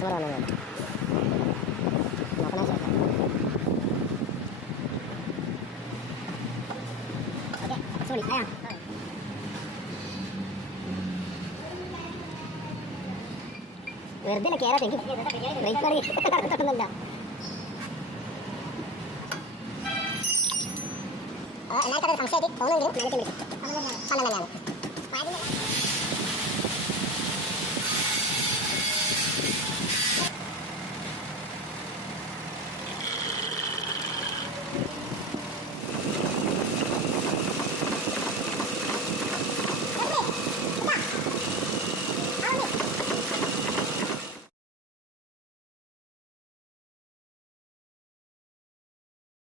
Customer വന്നത് നോക്കണം ചേർക്കാം. ഓക്കെ സോറി വെറുതെ കയറാത്ത എനിക്ക് ബ്രേക്ക് പണി നടന്നിട്ടൊന്നുമില്ല. എല്ലാവർക്കും അത് സംശയമായിട്ട് തോന്നുമെങ്കിലും വിളിക്കും. സ്വന്തം തന്നെയാണ്.